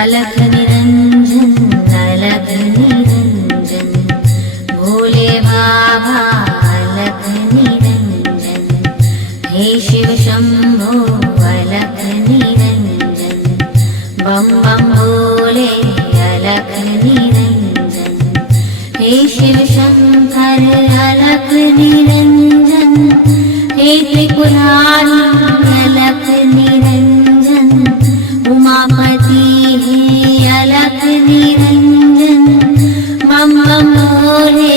अलख निरंजन अलख निरंजन भोले बाबा अलख निरंजन। हे शिव शंभो अलख निरंजन बम बम भोले अलख निरंजन। हे शिव शंकर अलख निरंजन हे त्रिपुरारी अलख निरंजन। उमापति अलख निरंजन बम बम भोले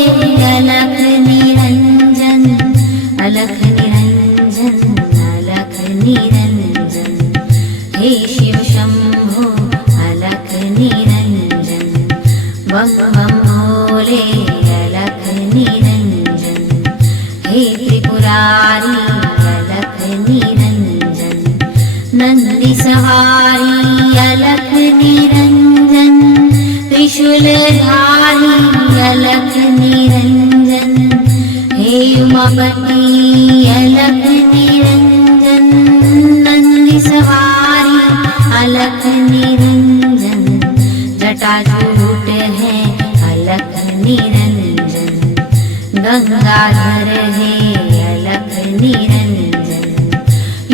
अलख निरंजन। अलख निरंजन अलख निरंजन हे शिव शंभो अलख निरंजन बम बम भोले अलख निरंजन। हे त्रिपुरारी अलख निरंजन नंदी सवारी अलख निरंजन। त्रिशूलधारी अलख निरंजन हे उमापति अलख निरंजन। नंदी सवारी अलख निरंजन जटाजूट है अलख निरंजन। गंगाधर है अलख निरंजन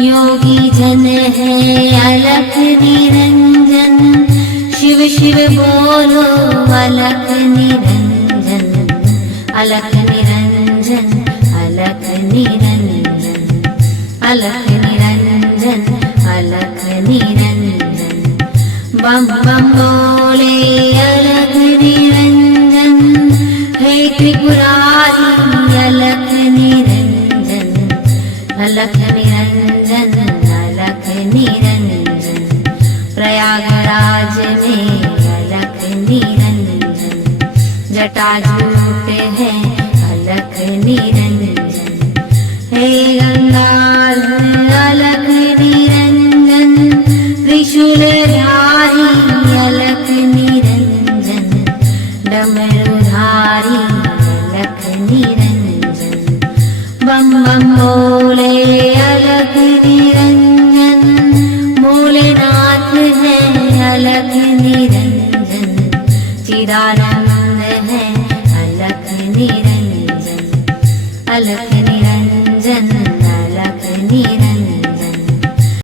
योगी जन है अलख निरंजन। शिव शिव बोलो अलख निरंजन। अलख निरंजन अलख निरंजन अलख निरंजन अलख निरंजन बम बम बोले अलख निरंजन। हे त्रिपुरारी अलख निरंजन। अलख निरंजन अलख निरंजन प्रयागराज में अलख निरंजन। जटाजूट है अलख निरंजन। हे गंगाधर अलख निरंजन। त्रिशूलधारी अलख निरंजन डमरुधारी अलख निरंजन बम बम भोले अलख निरंजन। भोलेनाथ है अलख निरंजन। चिदानंद है अलख निरंजन। अलख